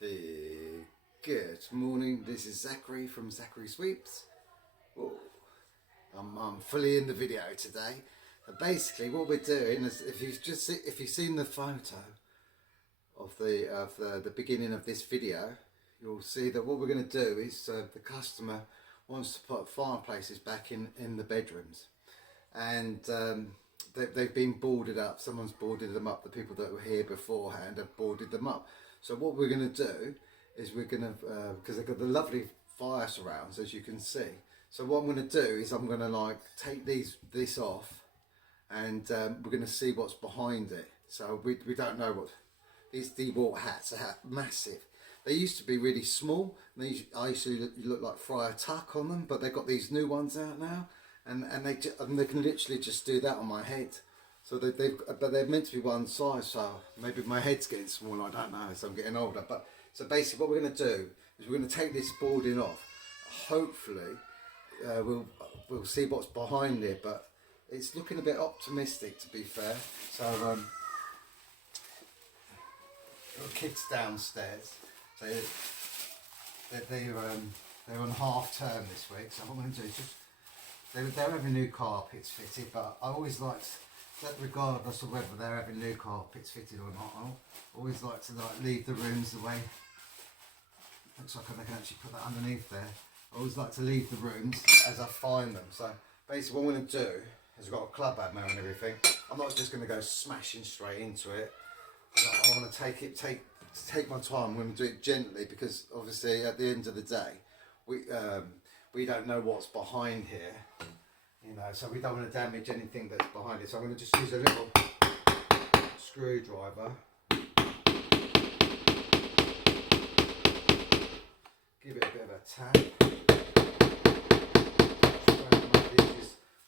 Good morning, this is Zachary from Zachary Sweeps. Oh, I'm fully in the video today. Basically what we're doing is, if you've seen the photo of the beginning of this video, you'll see that what we're going to do is the customer wants to put fireplaces back in the bedrooms, and they've been boarded up. Someone's boarded them up. The people that were here beforehand have boarded them up. So what we're going to do is we're going to, because they've got the lovely fire surrounds, as you can see. So what I'm going to do is I'm going to like take this off, and we're going to see what's behind it. So we don't know what these DeWalt hats are. Massive. They used to be really small. I used to look like Friar Tuck on them, but they've got these new ones out now, and they can literally just do that on my head. So but they're meant to be one size, so maybe my head's getting smaller, I don't know, as I'm getting older. But so basically what we're going to do is we're going to take this boarding off. Hopefully we'll see what's behind it, but it's looking a bit optimistic, to be fair. So got kids downstairs, so they're on half term this week. So what I'm going to do is just they're having new carpets fitted, but I always like that, regardless of whether they're having new carpets fitted or not, I always like to leave the rooms the way. Looks like I can actually put that underneath there. I always like to leave the rooms as I find them. So basically what I'm going to do is I've got a club hammer and everything. I'm not just going to go smashing straight into it. I want to take my time. I'm going to do it gently, because obviously at the end of the day we don't know what's behind here, you know, so we don't want to damage anything that's behind it. So I'm going to just use a little screwdriver, give it a bit of a tap.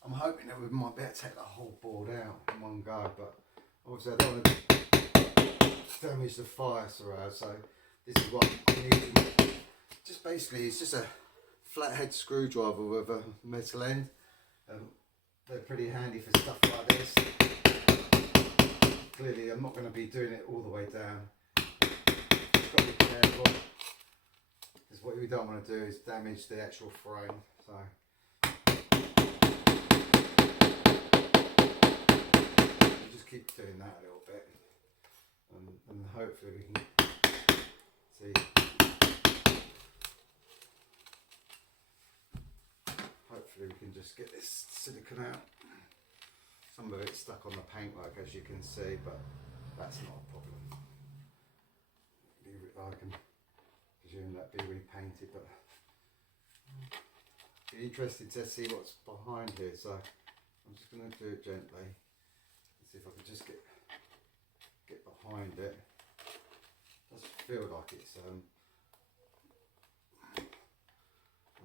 I'm hoping that we might be able to take the whole board out in one go, but obviously I don't want to damage the fire surround. So this is what I'm using. Just basically, it's just a flathead screwdriver with a metal end. They're pretty handy for stuff like this. Clearly I'm not going to be doing it all the way down. Just got to be careful, because what we don't want to do is damage the actual frame. So we'll just keep doing that a little bit, and hopefully we can see. Hopefully we can just get this silicone out. Some of it's stuck on the paintwork, as you can see, but that's not a problem. I can presume that'd be repainted, but be interested to see what's behind here. So I'm just going to do it gently and see if I can just get behind it. Does feel like it's and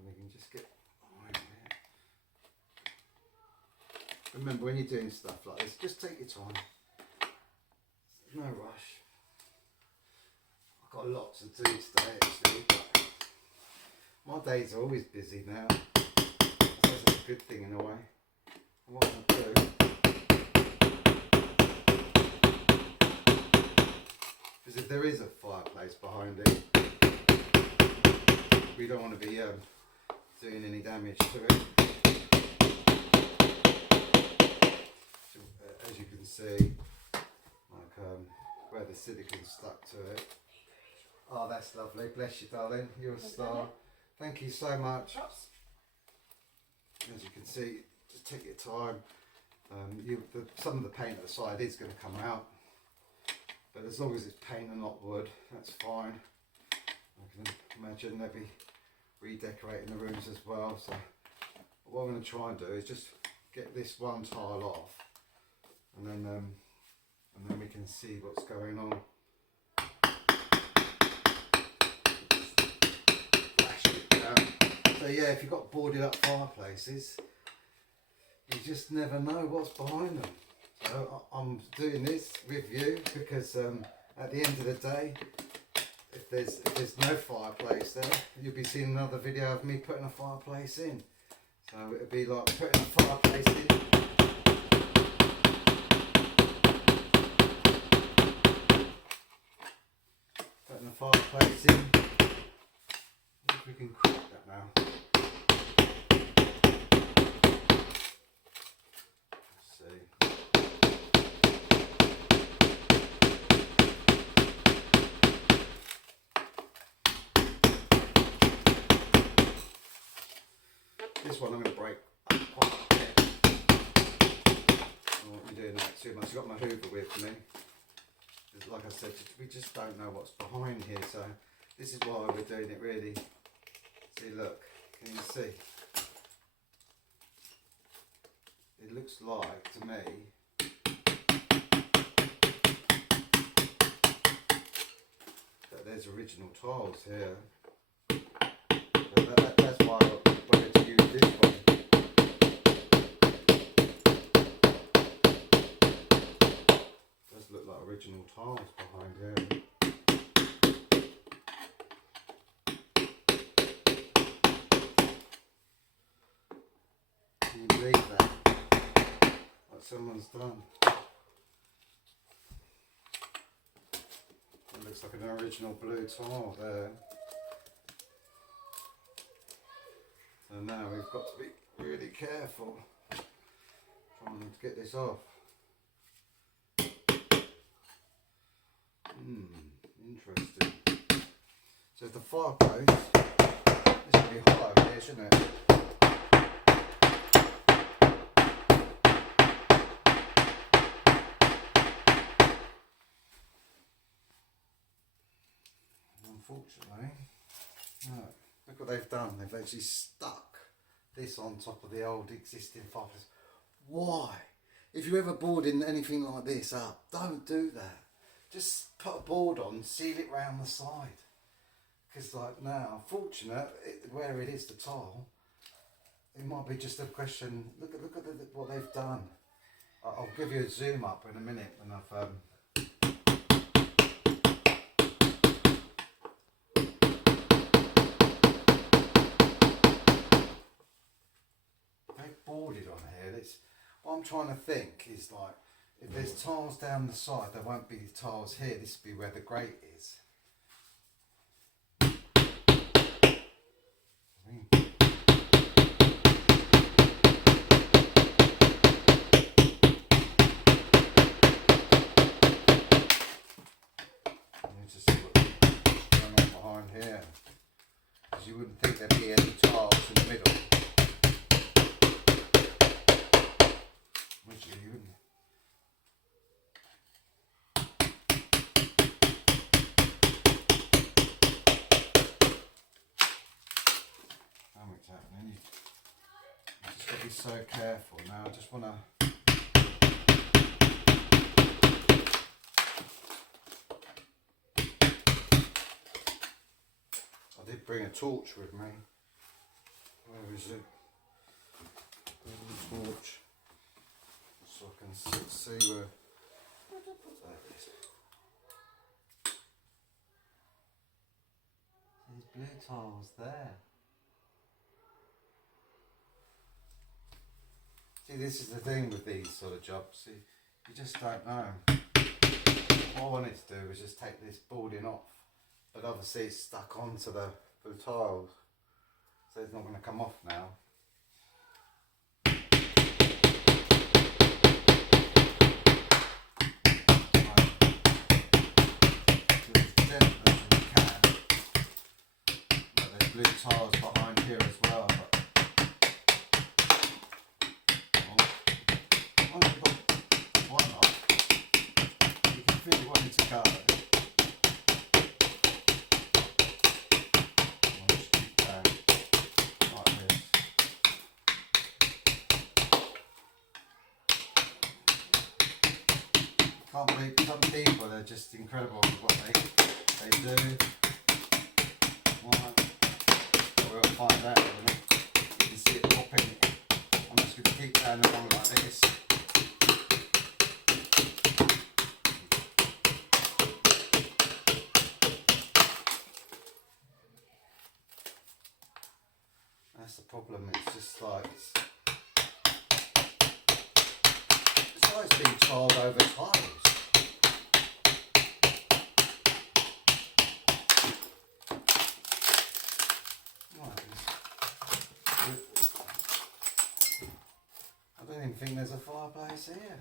we can just get behind it. Remember, when you're doing stuff like this, just take your time. There's no rush. I've got a lot to do today, actually, but my days are always busy now. I suppose it's a good thing in a way. And what I'm going to do is, if there is a fireplace behind it, we don't want to be doing any damage to it. As you can see, like where the silicone's stuck to it. Oh, that's lovely. Bless you, darling. You're a star. Thank you so much. As you can see, just take your time. Some of the paint at the side is going to come out, but as long as it's paint and not wood, that's fine. I can imagine they'll be redecorating the rooms as well. So what I'm going to try and do is just get this one tile off, and then we can see what's going on. So yeah, if you've got boarded up fireplaces, you just never know what's behind them. So I'm doing this with you because at the end of the day, if there's no fireplace there, you'll be seeing another video of me putting a fireplace in. So it'll be like putting a fireplace in. Putting a fireplace in. If we can crack that now. Let's see. This one I'm going to break quite a bit. I won't be doing that too much. I've got my Hoover with me. Like I said, we just don't know what's behind here, so this is why we're doing it really. See, look, can you see? It looks like, to me, that there's original tiles here. But that's why I wanted to use this one. Look like original tiles behind here. Can you believe that? What someone's done. It looks like an original blue tile there. So now we've got to be really careful trying to get this off. Interesting. So the fireplace, this should be hot over here, shouldn't it? Unfortunately, no. Look what they've done. They've actually stuck this on top of the old existing fireplace. Why? If you ever boarding anything like this up, don't do that. Just put a board on, seal it round the side. Because like now, fortunate where it is, the tile, it might be just a question. Look at what they've done. I'll give you a zoom up in a minute when I've. They've boarded on here. What I'm trying to think is like, if there's tiles down the side, there won't be tiles here. This will be where the grate is. I need to see what's going on behind here. Because you wouldn't think there'd be any tiles in the middle. Would you? Wouldn't you? What's happening? You just got to be so careful now. I just want to. I did bring a torch with me. Where is it? Where's the torch? So I can see where. There it is. These blue tiles there. See, this is the thing with these sort of jobs. See, you just don't know. What I wanted to do was just take this boarding off, but obviously it's stuck onto the tiles, so it's not going to come off now. There's blue tiles behind here as well. Really wanted to go. I'll just keep going like this. Can't believe some people, they're just incredible with what they do. Why? We'll find out. You can see it popping. I'm just going to keep going along like this. That's the problem. It's just like it's like it's being tiled over tiles. think there's a fireplace here.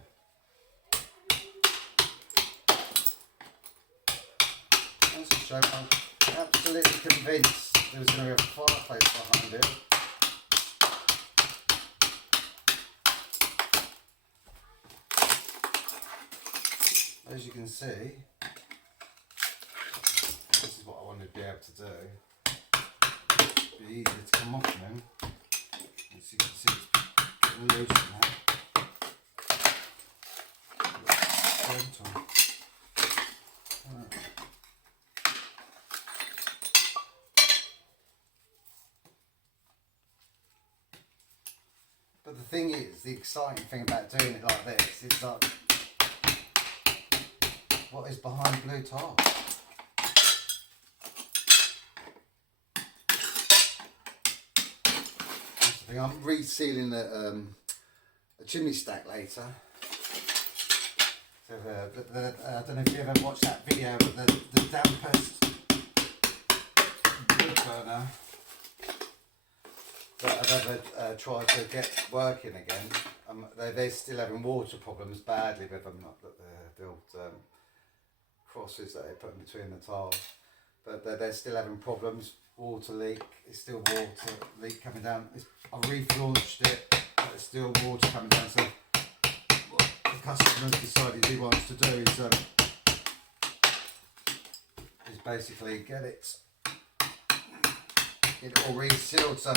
That's a shame. I'm absolutely convinced there was going to be a fireplace behind it. As you can see, this is what I wanted to be able to do. It'd be easier to come off now. As you can see, it's getting loose now. But the thing is, the exciting thing about doing it like this is like, what is behind blue tiles? That's the thing. I'm resealing a chimney stack later. So I don't know if you ever watched that video of the dampest wood burner that I've ever tried to get working again. They're still having water problems badly with them, not that the old crosses that they put in between the tiles, but they're still having problems. Water leak, it's still water leak coming down. I reflaunched it, but it's still water coming down. So what the customer has decided he wants to do is basically get it all resealed. So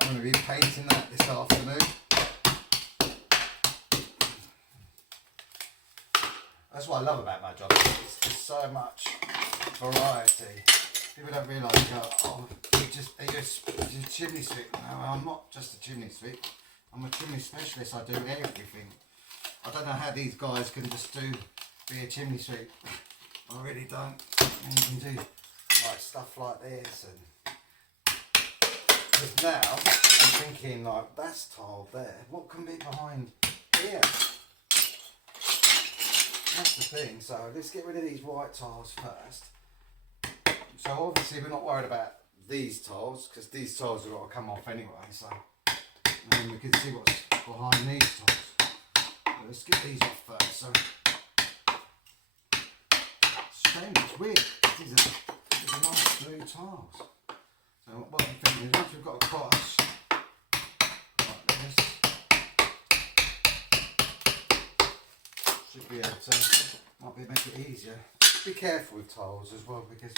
I'm going to be painting that this afternoon. That's what I love about my job. It's just so much variety. People don't realise, oh, you're a chimney sweep. No, I'm not just a chimney sweep. I'm a chimney specialist. I do everything. I don't know how these guys can just be a chimney sweep. I really don't. And you can do like stuff like this, and because now I'm thinking like, that's tiled there. What can be behind here? That's the thing. So let's get rid of these white tiles first. So obviously we're not worried about these tiles, because these tiles are got to come off anyway. So and then we can see what's behind these tiles. So let's get these off first. So it's a shame, it's weird. These are nice blue tiles. So what I'm thinking is, once we've got a cross like this, should be able to, might be make it easier. Be careful with tiles as well, because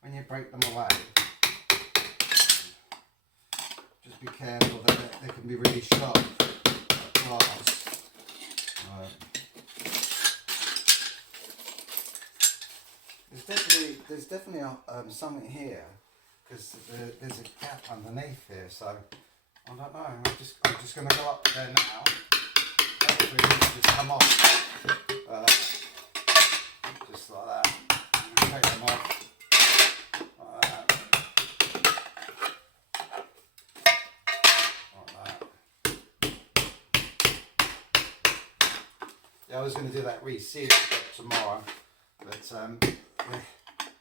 when you break them away, just be careful that they can be really sharp like glass. There's definitely something here, because there's a gap underneath here. So I don't know. I'm just going to go up there now. Hopefully these just come off, just like that. Take them off. I was going to do that reseal tomorrow, but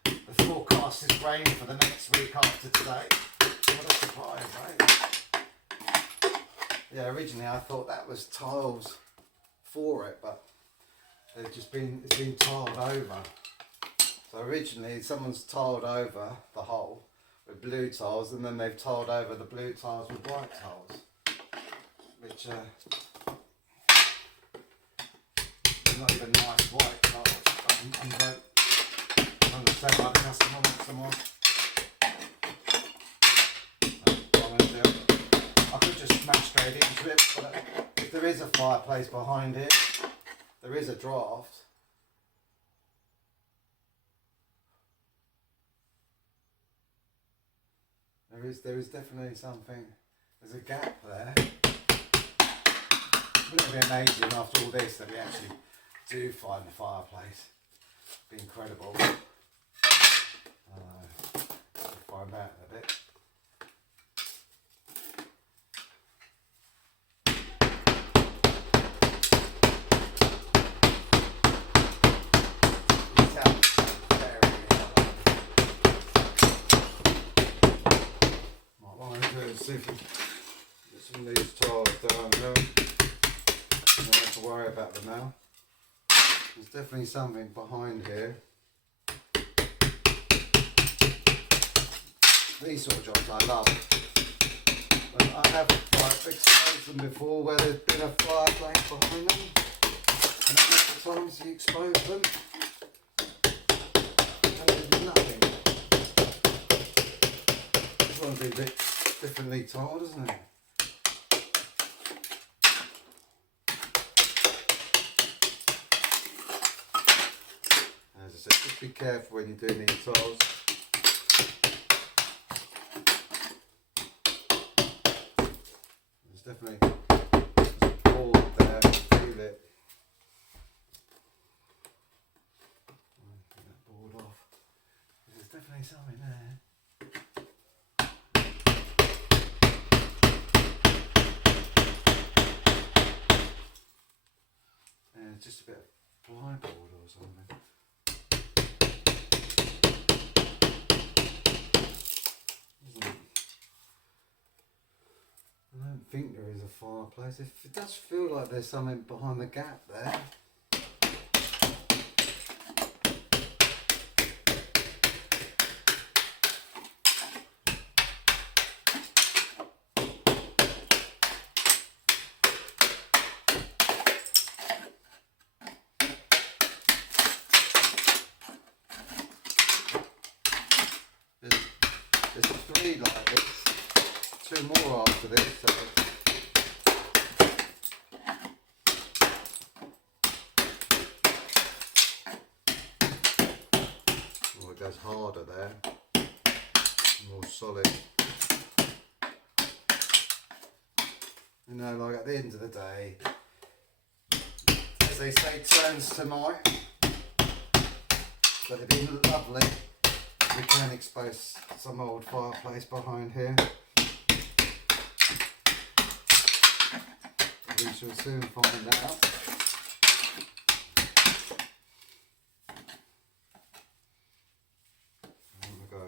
the forecast is rain for the next week after today. What a surprise, right? Yeah, originally I thought that was tiles for it, but it's been tiled over. So originally someone's tiled over the hole with blue tiles, and then they've tiled over the blue tiles with white tiles, which not even nice white tiles. I don't understand why the customer wants them on. What I'm going to do, I could just smash straight into it, but if there is a fireplace behind it, there is a draft. There is definitely something. There's a gap there. Wouldn't it be amazing after all this that we actually do find the fireplace? It'd be incredible. We'll find out in a bit. See if we get some of these tiles down here. to worry about them now. There's definitely something behind here. These sort of jobs I love. But I have exposed them before where there's been a fireplace behind them. And at the times you expose them, and there's nothing. This one's a bit differently tiled, isn't it? As I said, just be careful when you're doing these tiles. There's definitely a board there, feel it. Get that board off. There's definitely something there. And it's just a bit of plyboard or something. I don't think there is a fireplace. It does feel like there's something behind the gap there. There's 3 like this. 2 more after this. So oh, it goes harder there, more solid. You know, like at the end of the day, as they say, turns to night. But it'd be lovely if we can expose some old fireplace behind here. We shall soon find out. There we go.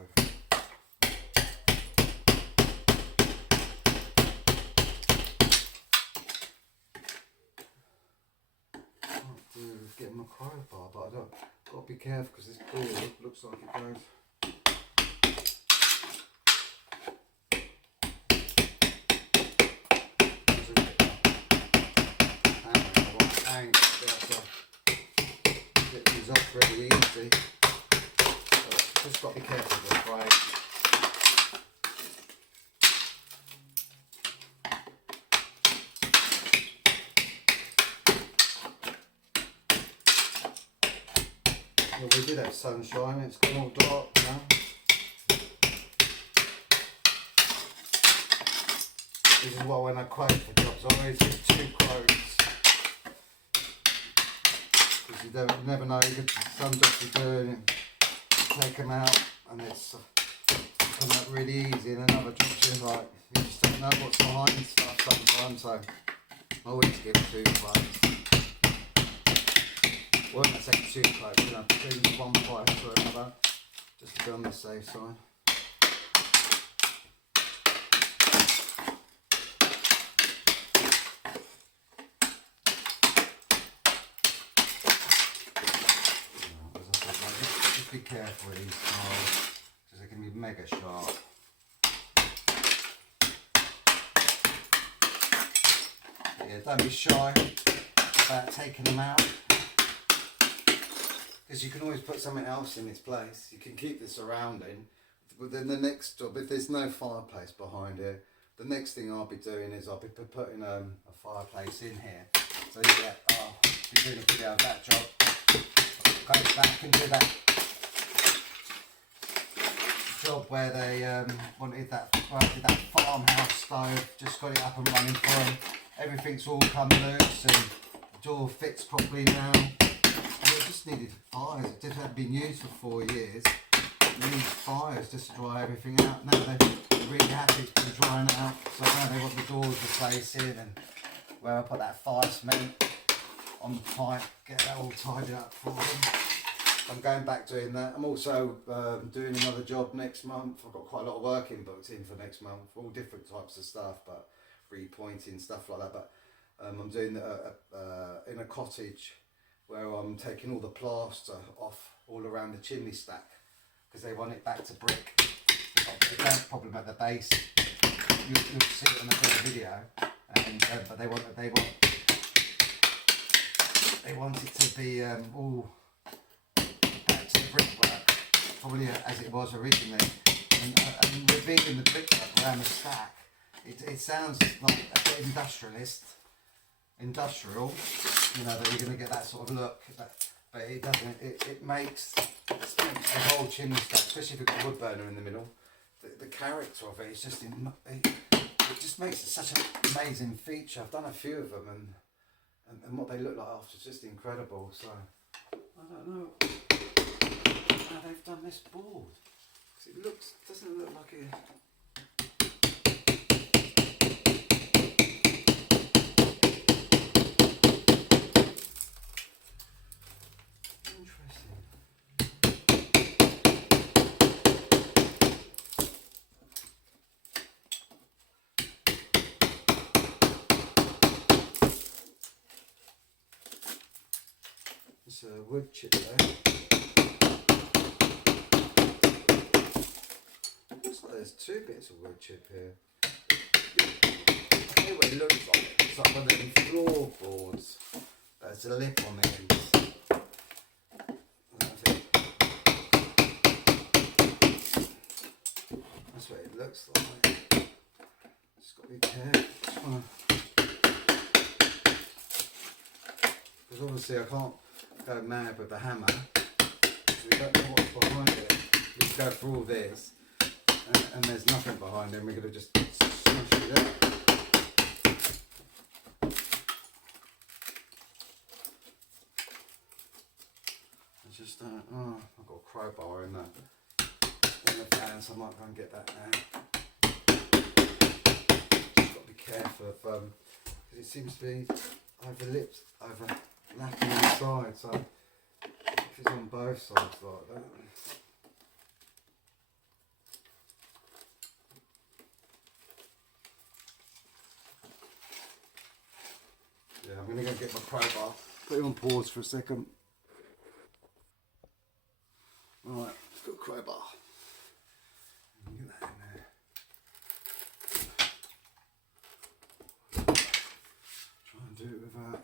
Can't do with getting my crowbar, but I don't. Got to be careful because this board looks like it goes. Get these off really easy. So just got to be careful with this brake. Well, we did have sunshine, it's gone all dark now. This is why when I quote for jobs I always give 2 quotes. Because you don't never know, you could some jobs you do and take them out and it's come out really easy, and another job's like you just don't know what's behind stuff sometimes, so I always give 2 quotes. Well, I say 2 quotes, you know, choose one price for another, just to be on the safe side. Be careful with these tiles because they can be mega sharp. But yeah, don't be shy about taking them out because you can always put something else in its place. You can keep the surrounding, but then the next job, if there's no fireplace behind it, the next thing I'll be doing is I'll be putting a fireplace in here. So yeah, I'll be doing a video of that job. I'll go back and do that job where they wanted that farmhouse stove, just got it up and running for them. Everything's all come loose and the door fits properly now. And it just needed fires, it just hadn't been used for 4 years. It needs fires just to dry everything out. Now they're really happy it's been drying out, so now they want the doors replacing and where I put that fire cement on the pipe, get that all tidied up for them. I'm going back doing that. I'm also doing another job next month. I've got quite a lot of work booked in for next month, all different types of stuff, but repointing, stuff like that. But I'm doing in a cottage where I'm taking all the plaster off all around the chimney stack because they want it back to brick. They've got a problem at the base. You'll see it on the video, and but they want it to be all back to brickwork, probably as it was originally. And revealing the brickwork around the stack, it sounds like a bit industrial, you know, that you're going to get that sort of look, but it doesn't. It makes the whole chimney stack, especially if you've got a wood burner in the middle, the character of it is just it just makes it such an amazing feature. I've done a few of them, and what they look like after is just incredible. So I don't know how they've done this board, because it doesn't look like it. It's a wood chip there. Looks like there's two bits of wood chip here. I know what it looks like. It's like one of them floorboards. There's a lip on the ends. That's what it looks like. Just got to be careful. Because obviously I can't go mad with the hammer, so we don't know what's behind it. We just go through all this, and there's nothing behind it, and we're going to just smash it out. I just don't, I've got a crowbar in the fan, so I might go and get that now. Just got to be careful of, because it seems to be overlapping on the side, so if it's on both sides like that. Yeah, I'm going to go get my crowbar, put it on pause for a second. Alright, let's got a crowbar. Get that in there. Try and do it without.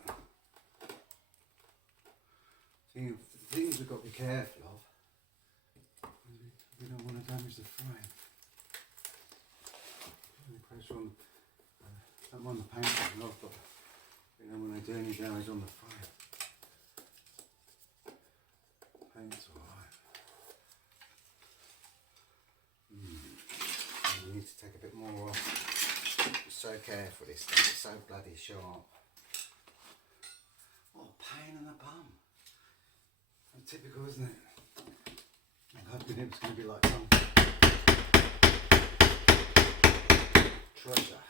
The things we've got to be careful of. We don't want to damage the frame. Pressure on, don't mind the paint coming off, but we don't want to do any damage on the frame. Paint's alright. You need to take a bit more off. Be so careful, this thing, it's so bloody sharp. What a pain in the bum. Typical, isn't it? I'm hoping it was going to be like some treasure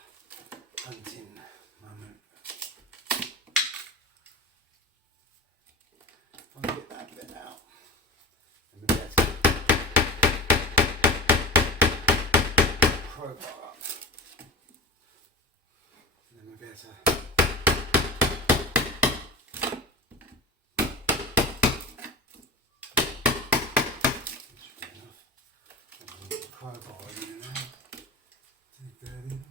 hunting moment. If I get that bit out, and maybe that's crowbar up, and then maybe that's crowbar in there. Take that in.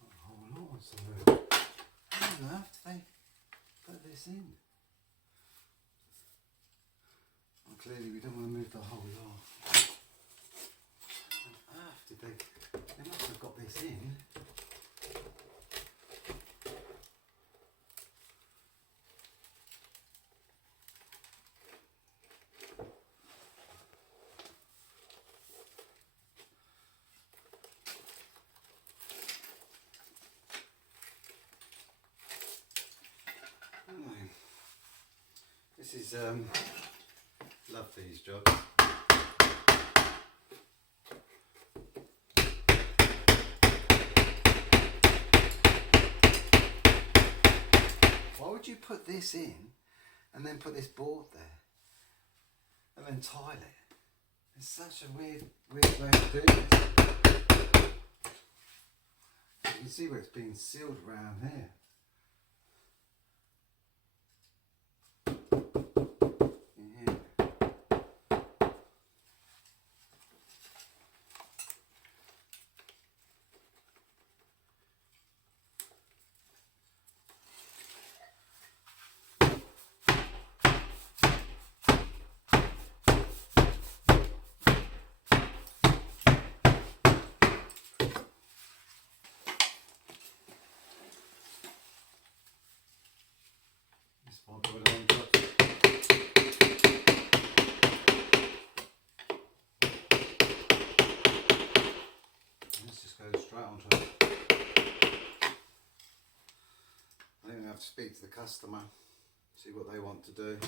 A whole lot, so how on earth do they put this in? Clearly we don't want to move the whole lot. How on earth did they must have got this in. Anyway, this is love these jobs. you put this in and then put this board there and then tile it? It's such a weird way to do this. You can see where it's been sealed around here. Let's just go straight onto it. I think we have to speak to the customer, see what they want to do.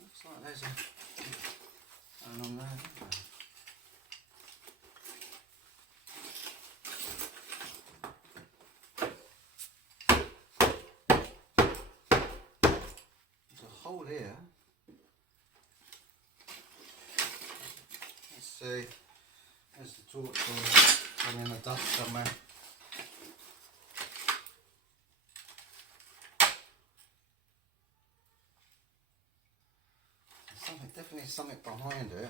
Looks like there's a on there, isn't there? Hole here. Let's see. There's the torch one in the dust somewhere. There's definitely something behind it.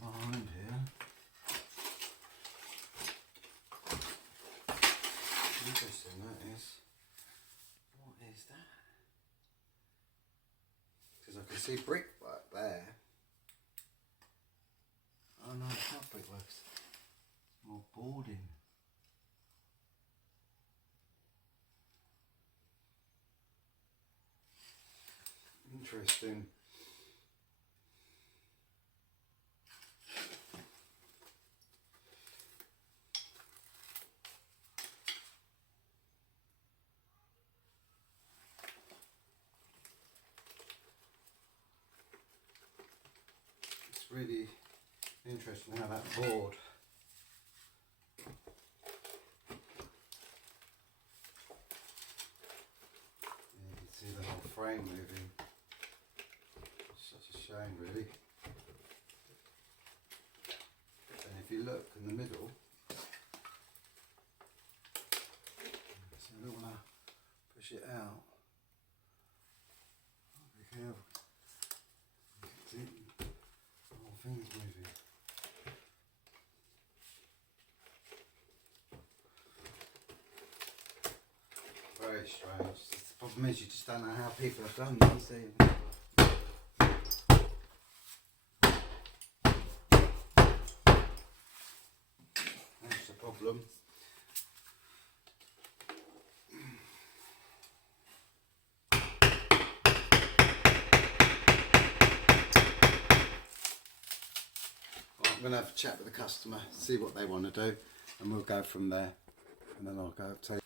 Behind here. Interesting that is. What is that? Because I can see brickwork there. Oh no, it's not brickwork. It's more boarding. Interesting. Really interesting how that board, you can see the whole frame moving. It's such a shame really. And if you look in the middle, so I don't want to push it out. Be careful. Things moving. Very strange. The problem is you just don't know how people have done these. That's the problem. I'm going to have a chat with the customer, see what they want to do, and we'll go from there, and then I'll go take.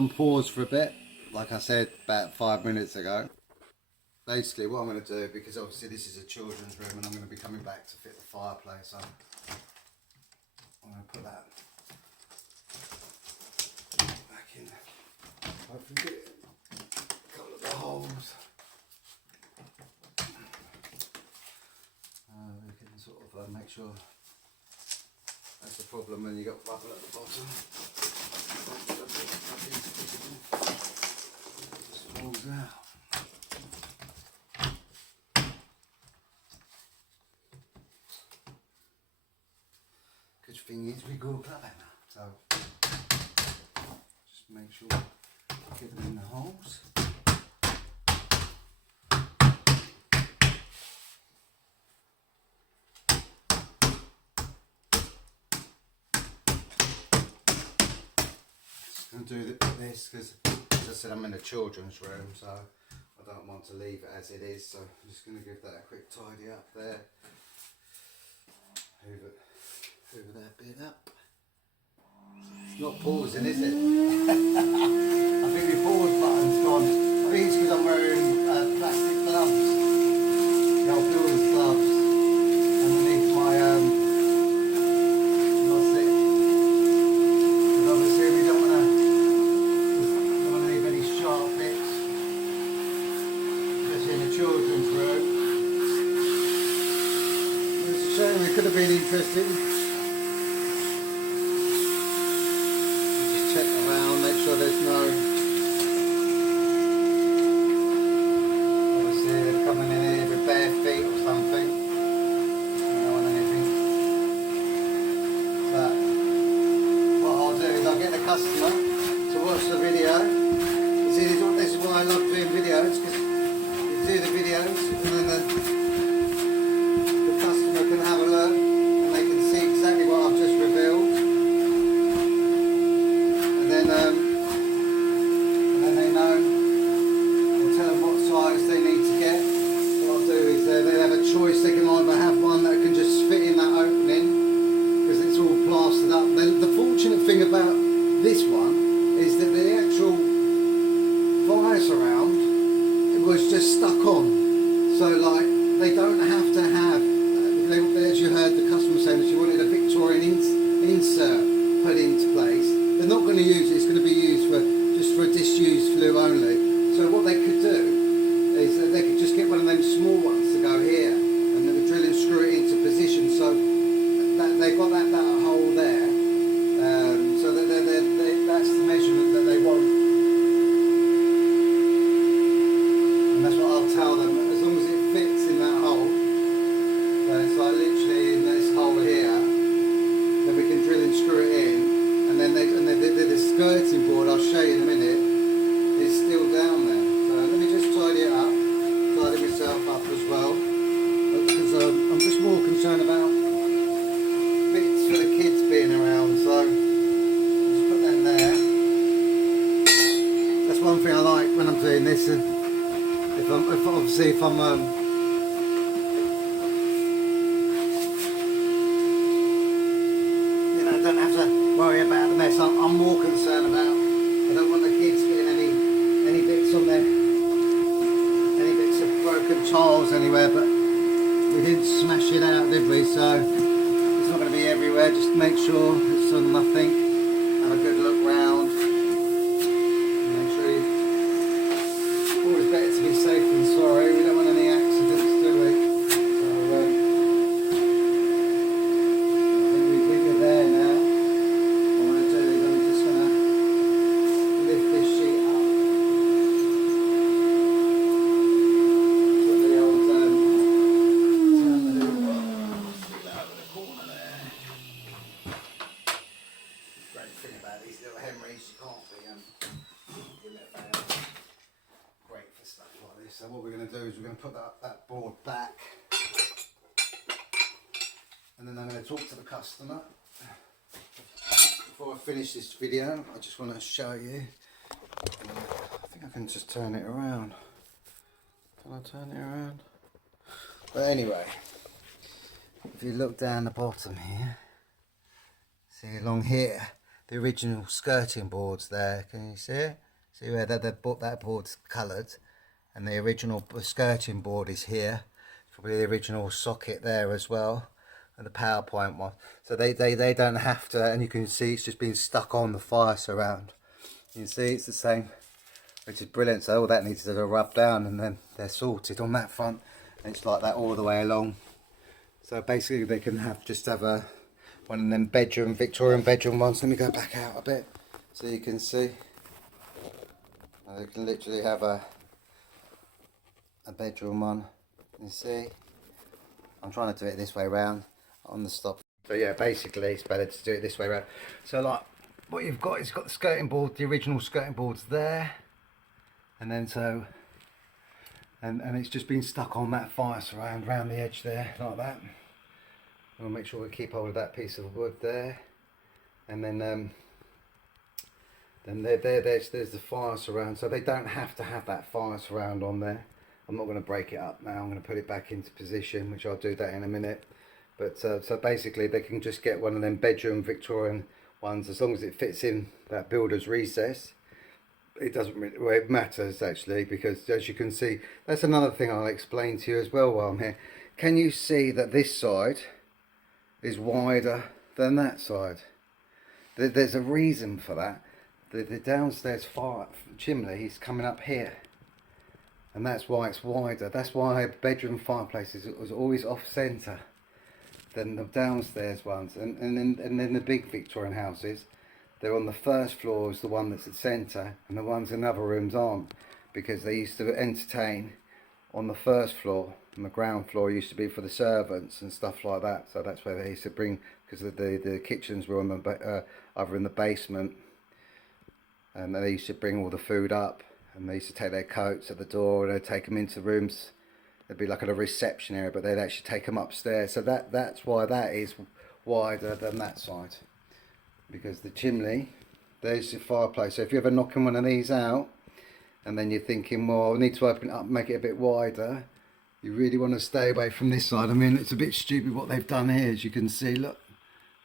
on pause for a bit, like I said about 5 minutes ago. Basically what I'm going to do, because obviously this is a children's room and I'm going to be coming back to fit the fireplace on, I'm going to put that back in, hopefully get a couple of the holes. We can sort of make sure. That's the problem when you got bubble at the bottom. It just falls out. Good thing is we got a plumber, so just make sure get them in the holes. I'm going to do this because, as I said, I'm in a children's room, so I don't want to leave it as it is. So I'm just going to give that a quick tidy up there. Hoover that bit up. It's not pausing, is it? I think the pause button's gone. I think it's because I'm wearing plastic gloves. The old builder's gloves underneath my children's room. It's a shame, it could have been interesting. Just check around, make sure there's no. Obviously they're coming in here with bare feet or something. I don't want anything. But what I'll do is I'll get the customer to watch the video. You see, this is why I love doing videos, because do the videos and then the customer can have a look and they can see exactly what I've just revealed, and then they know, I'll tell them what size they need to get. What I'll do is they have a choice. They can either have one that can just fit in that opening because it's all plastered up. The fortunate thing about this one is that the actual vise around was just stuck on, so like they don't have to have, as you heard the customer saying, she wanted a Victorian insert put into place. They're not going to use it, it's going to be used for just for a disused flue only. So what they could do is that they could just get one of them small ones to go here and then drill and screw it into position, so that they've got that hole there, so that that's the measurement that they want. That's what I'll tell them, as long as it fits in that hole. So it's like literally in this hole here, then we can drill and screw it in, and then the skirting board, I'll show you in a minute, is still down there. So let me just tidy it up, tidy myself up as well, because I'm just more concerned about bits for the kids being around, so I'll just put them there. That's one thing I like when I'm doing this. If I'm you know, don't have to worry about the mess. I'm more concerned about, I don't want the kids getting any bits on there, any bits of broken tiles anywhere, but we didn't smash it out, did we? So it's not going to be everywhere. Just make sure it's on nothing. Have a good look round. Always better to be safe than sorry. We don't want any accidents, do we? So I think we're there now. What I'm going to do is I'm just going to lift this sheet up. Put the old turn the loop up. Stick that over the corner there. Great thing about these little Henrys, you can't be great for stuff like this. So what we're going to do is we're going to put that board back, and then I'm going to talk to the customer. Before I finish this video, I just want to show you. I think I can just turn it around. Can I turn it around? But anyway, if you look down the bottom here, see along here, the original skirting boards there. Can you see it? See where that board's coloured, and the original skirting board is here. Probably the original socket there as well, and the PowerPoint one. So they don't have to, and you can see it's just been stuck on the fire surround. You can see it's the same, which is brilliant. So all that needs to rub down, and then they're sorted on that front. And it's like that all the way along. So basically they can just have one of them Victorian bedroom ones. Let me go back out a bit so you can see. They can literally have a bedroom one. You see, I'm trying to do it this way around on the stop. So yeah, basically it's better to do it this way around. So like what you've got is got the skirting board, the original skirting board's there, and then so and it's just been stuck on that fire surround around the edge there like that. We'll make sure we keep hold of that piece of wood there, and then there's the fire surround. So they don't have to have that fire surround on there. I'm not going to break it up now. I'm going to put it back into position, which I'll do that in a minute. But so basically they can just get one of them bedroom Victorian ones, as long as it fits in that builder's recess. It doesn't really, well, it matters actually, because as you can see, that's another thing I'll explain to you as well while I'm here. Can you see that this side is wider than that side? There's a reason for that. The downstairs fire chimney is coming up here, and that's why it's wider. That's why bedroom fireplaces was always off centre than the downstairs ones. And then the big Victorian houses, they're on the first floor is the one that's at centre, and the ones in other rooms aren't, because they used to entertain on the first floor, and the ground floor used to be for the servants and stuff like that. So that's where they used to bring, because the kitchens were on the either in the basement, and they used to bring all the food up, and they used to take their coats at the door and they'd take them into rooms. It'd be like at a reception area, but they'd actually take them upstairs. So that's why that is wider than that side, because the chimney, there's your fireplace. So if you're ever knocking one of these out and then you're thinking, well, I need to open it up, make it a bit wider, you really want to stay away from this side. I mean, it's a bit stupid what they've done here. As you can see, look,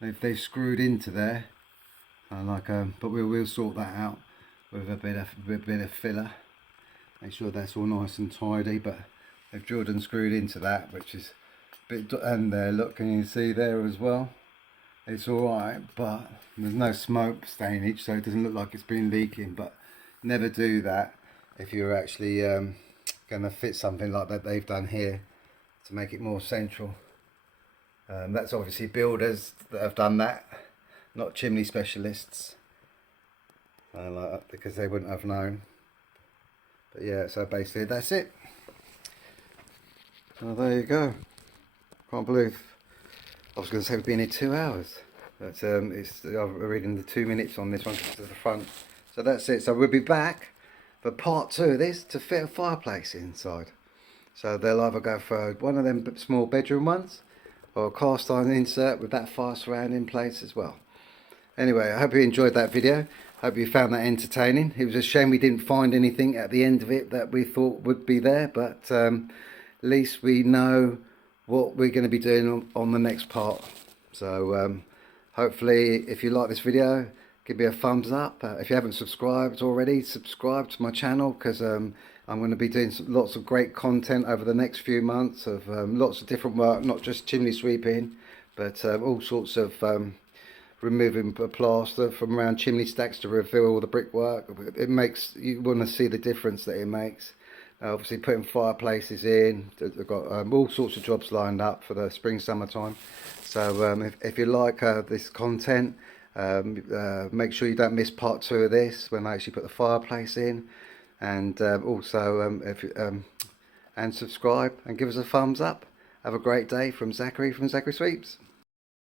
they've screwed into there, but we'll sort that out with a bit of filler. Make sure that's all nice and tidy. But they've drilled and screwed into that, which is a bit. And there, look, can you see there as well? It's all right, but there's no smoke stainage, so it doesn't look like it's been leaking. But never do that if you're actually going to fit something like that they've done here to make it more central. That's obviously builders that have done that, not chimney specialists, because they wouldn't have known. But yeah, so basically that's it. So there you go. Can't believe I was going to say we've been here 2 hours, but I'm reading the 2 minutes on this one to the front. So that's it. So we'll be back for part 2 of this to fit a fireplace inside. So they'll either go for one of them small bedroom ones, or a cast iron insert with that fire surround in place as well. Anyway, I hope you enjoyed that video. Hope you found that entertaining. It was a shame we didn't find anything at the end of it that we thought would be there, but at least we know what we're going to be doing on the next part. So hopefully, if you like this video, give me a thumbs up. If you haven't subscribed already, subscribe to my channel, because I'm going to be doing lots of great content over the next few months of lots of different work, not just chimney sweeping, but all sorts of removing plaster from around chimney stacks to reveal all the brickwork. It makes you want to see the difference that it makes. Obviously putting fireplaces in. I've got all sorts of jobs lined up for the spring summertime. So if you like this content, make sure you don't miss part 2 of this when I actually put the fireplace in, and also and subscribe and give us a thumbs up. Have a great day from Zachary Sweeps.